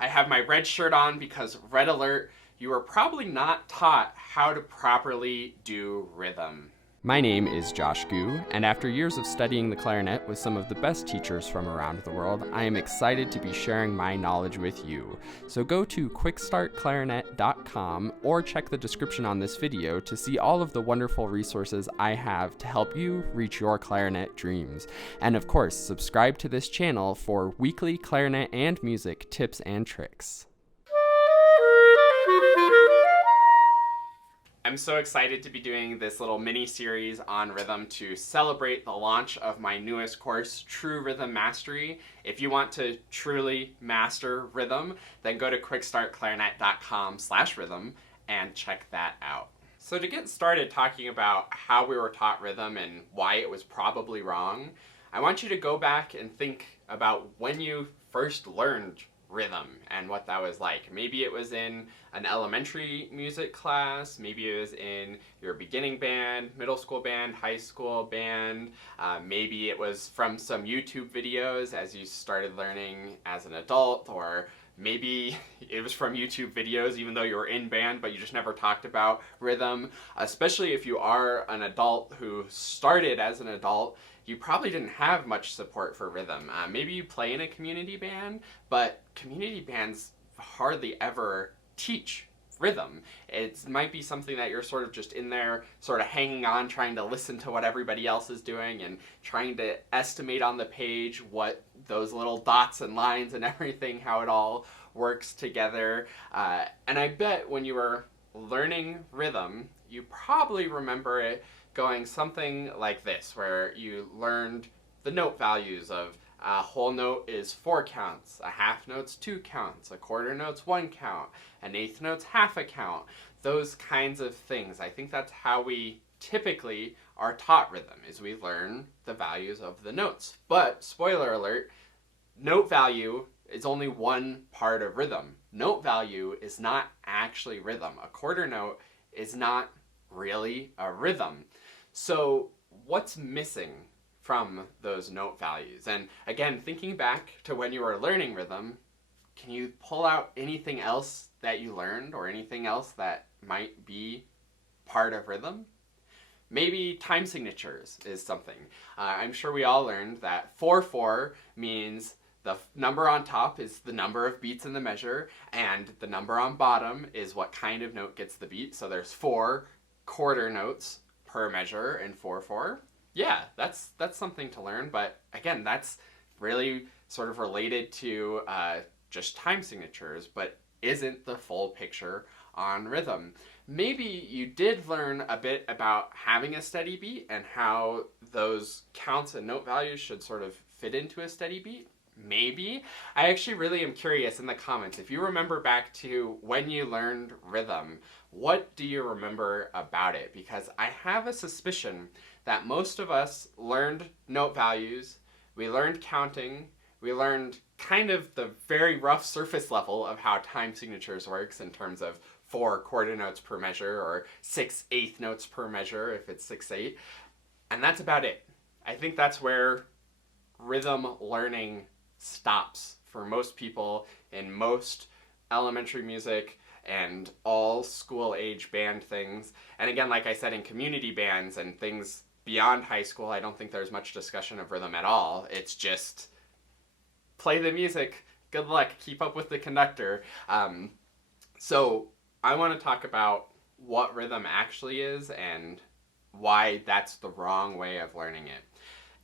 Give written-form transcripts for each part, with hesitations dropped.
I have my red shirt on because red alert, you are probably not taught how to properly do rhythm. My name is Josh Gu, and after years of studying the clarinet with some of the best teachers from around the world, I am excited to be sharing my knowledge with you. So go to QuickStartClarinet.com or check the description on this video to see all of the wonderful resources I have to help you reach your clarinet dreams. And of course, subscribe to this channel for weekly clarinet and music tips and tricks. I'm so excited to be doing this little mini series on rhythm to celebrate the launch of my newest course, True Rhythm Mastery. If you want to truly master rhythm, then go to quickstartclarinet.com/rhythm and check that out. So to get started talking about how we were taught rhythm and why it was probably wrong, I want you to go back and think about when you first learned rhythm and what that was like. Maybe it was in an elementary music class, maybe it was in your beginning band, middle school band, high school band, maybe it was from some YouTube videos as you started learning as an adult, or maybe it was from YouTube videos even though you were in band but you just never talked about rhythm. Especially if you are an adult who started as an adult, you probably didn't have much support for rhythm. Maybe you play in a community band, but community bands hardly ever teach rhythm. It might be something that you're sort of just in there, sort of hanging on, trying to listen to what everybody else is doing and trying to estimate on the page what those little dots and lines and everything, how it all works together. And I bet when you were learning rhythm, you probably remember it going something like this, where you learned the note values of a whole note is 4 counts, a half note's 2 counts, a quarter note's 1 count, an eighth note's half a count, those kinds of things. I think that's how we typically are taught rhythm, is we learn the values of the notes. But, spoiler alert, note value is only one part of rhythm. Note value is not actually rhythm. A quarter note is not really a rhythm. So what's missing from those note values? And again, thinking back to when you were learning rhythm, can you pull out anything else that you learned or anything else that might be part of rhythm? Maybe time signatures is something. I'm sure we all learned that 4/4 means the number on top is the number of beats in the measure, and the number on bottom is what kind of note gets the beat. So there's 4 quarter notes per measure in 4/4. Yeah, that's something to learn, but again, that's really sort of related to just time signatures, but isn't the full picture on rhythm. Maybe you did learn a bit about having a steady beat and how those counts and note values should sort of fit into a steady beat. Maybe. I actually really am curious in the comments, if you remember back to when you learned rhythm, what do you remember about it? Because I have a suspicion that most of us learned note values, we learned counting, we learned kind of the very rough surface level of how time signatures works in terms of 4 quarter notes per measure or 6 eighth notes per measure if it's 6/8, and that's about it. I think that's where rhythm learning stops for most people in most elementary music and all school age band things. And again, like I said, in community bands and things beyond high school, I don't think there's much discussion of rhythm at all. It's just play the music, good luck, keep up with the conductor. So I want to talk about what rhythm actually is and why that's the wrong way of learning it.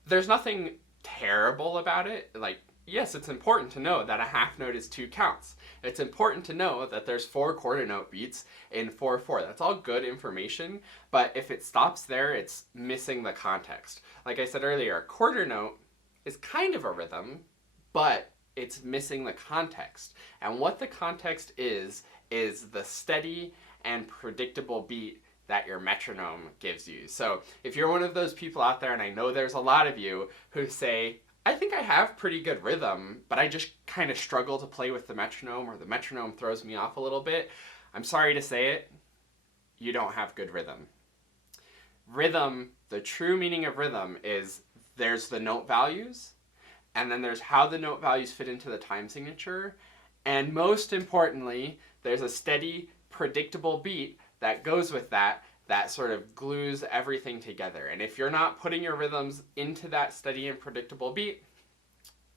There's nothing terrible about it. Like, yes, it's important to know that a half note is 2 counts. It's important to know that there's 4 quarter note beats in 4/4. That's all good information, but if it stops there, it's missing the context. Like I said earlier, a quarter note is kind of a rhythm, but it's missing the context. And what the context is the steady and predictable beat that your metronome gives you. So if you're one of those people out there, and I know there's a lot of you who say, I think I have pretty good rhythm, but I just kind of struggle to play with the metronome, or the metronome throws me off a little bit, I'm sorry to say it, you don't have good rhythm. Rhythm, the true meaning of rhythm is there's the note values, and then there's how the note values fit into the time signature, And most importantly, there's a steady, predictable beat that goes with that sort of glues everything together. And if you're not putting your rhythms into that steady and predictable beat,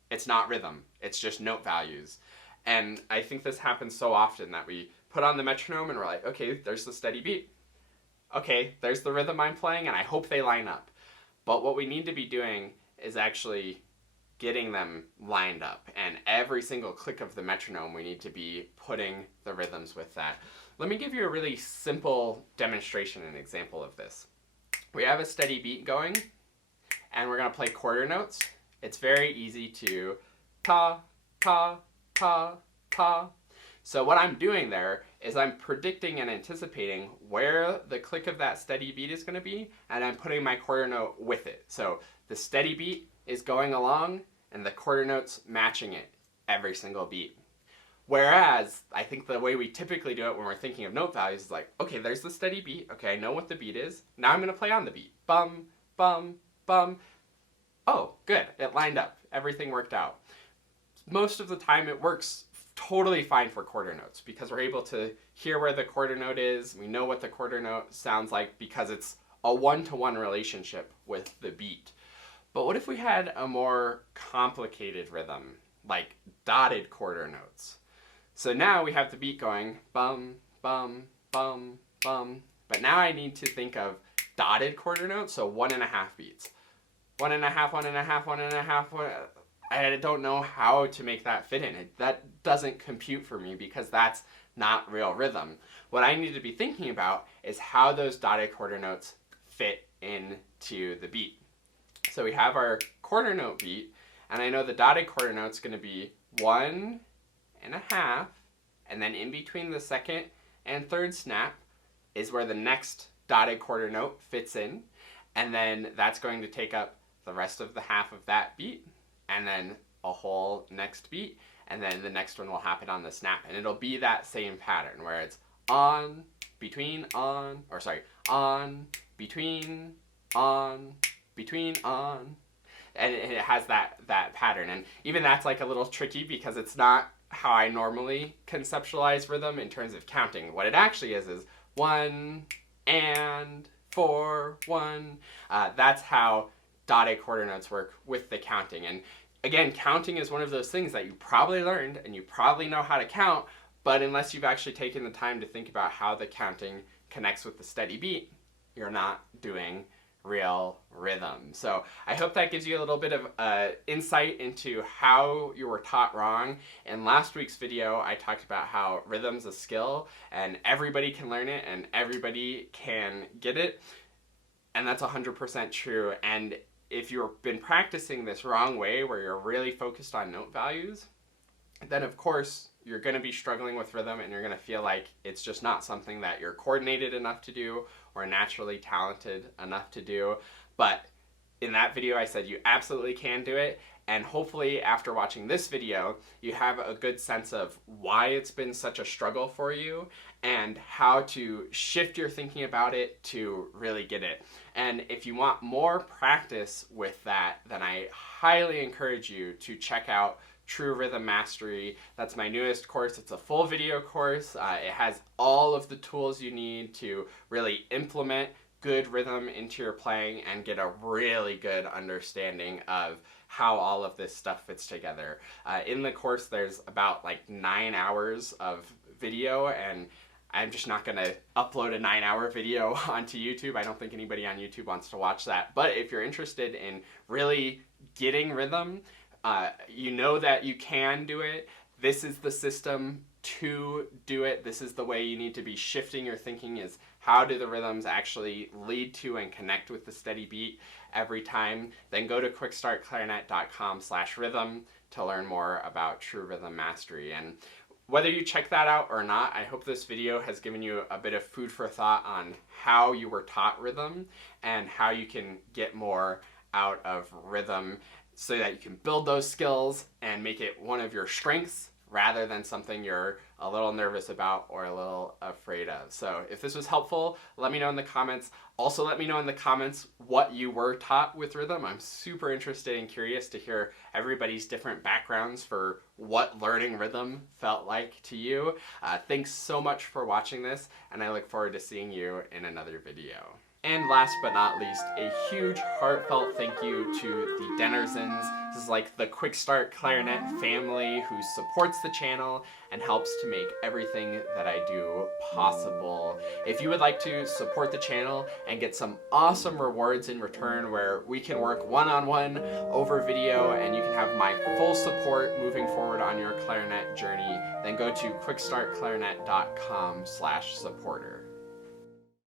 it's not rhythm. It's just note values. And I think this happens so often that we put on the metronome and we're like, okay, there's the steady beat. Okay, there's the rhythm I'm playing, and I hope they line up. But what we need to be doing is actually getting them lined up. And every single click of the metronome, we need to be putting the rhythms with that. Let me give you a really simple demonstration and example of this. We have a steady beat going, and we're going to play quarter notes. It's very easy to ta, ta, ta, ta. So what I'm doing there is I'm predicting and anticipating where the click of that steady beat is going to be, and I'm putting my quarter note with it. So the steady beat is going along, and the quarter note's matching it every single beat. Whereas, I think the way we typically do it when we're thinking of note values is like, okay, there's the steady beat. Okay, I know what the beat is. Now I'm going to play on the beat. Bum, bum, bum. Oh, good. It lined up. Everything worked out. Most of the time it works totally fine for quarter notes because we're able to hear where the quarter note is. We know what the quarter note sounds like because it's a one-to-one relationship with the beat. But what if we had a more complicated rhythm, like dotted quarter notes? So now we have the beat going bum, bum, bum, bum. But now I need to think of dotted quarter notes, so 1.5 beats. 1.5, 1.5, 1.5. I don't know how to make that fit in. That doesn't compute for me because that's not real rhythm. What I need to be thinking about is how those dotted quarter notes fit into the beat. So we have our quarter note beat, and I know the dotted quarter note's going to be 1.5, and then in between the second and third snap is where the next dotted quarter note fits in, and then that's going to take up the rest of the half of that beat, and then a whole next beat, and then the next one will happen on the snap, and it'll be that same pattern where it's on, between, on, or sorry, on, between, on, between, on, and it has that pattern. And even that's like a little tricky because it's not how I normally conceptualize rhythm in terms of counting. What it actually is 1 and 4, 1. That's how dotted quarter notes work with the counting. And again, counting is one of those things that you probably learned and you probably know how to count, but unless you've actually taken the time to think about how the counting connects with the steady beat, you're not doing real rhythm. So I hope that gives you a little bit of insight into how you were taught wrong. In last week's video, I talked about how rhythm's a skill and everybody can learn it and everybody can get it. And that's 100% true. And if you've been practicing this wrong way, where you're really focused on note values, then of course you're going to be struggling with rhythm and you're going to feel like it's just not something that you're coordinated enough to do or naturally talented enough to do. But in that video I said you absolutely can do it, and hopefully after watching this video you have a good sense of why it's been such a struggle for you and how to shift your thinking about it to really get it. And if you want more practice with that, then I highly encourage you to check out True Rhythm Mastery. That's my newest course. It's a full video course. It has all of the tools you need to really implement good rhythm into your playing and get a really good understanding of how all of this stuff fits together. In the course there's about like 9 hours of video, and I'm just not going to upload a 9-hour video onto YouTube. I don't think anybody on YouTube wants to watch that. But if you're interested in really getting rhythm, you know that you can do it. This is the system to do it. This is the way you need to be shifting your thinking, is how do the rhythms actually lead to and connect with the steady beat every time. Then go to quickstartclarinet.com/rhythm to learn more about True Rhythm Mastery. And whether you check that out or not, I hope this video has given you a bit of food for thought on how you were taught rhythm and how you can get more out of rhythm so that you can build those skills and make it one of your strengths rather than something you're a little nervous about or a little afraid of. So if this was helpful, let me know in the comments. Also, let me know in the comments what you were taught with rhythm. I'm super interested and curious to hear everybody's different backgrounds for what learning rhythm felt like to you. Thanks so much for watching this, and I look forward to seeing you in another video. And last but not least, a huge heartfelt thank you to the Dennersons. This is like the QuickStart Clarinet family who supports the channel and helps to make everything that I do possible. If you would like to support the channel and get some awesome rewards in return where we can work one-on-one over video and you can have my full support moving forward on your clarinet journey, then go to quickstartclarinet.com/supporter.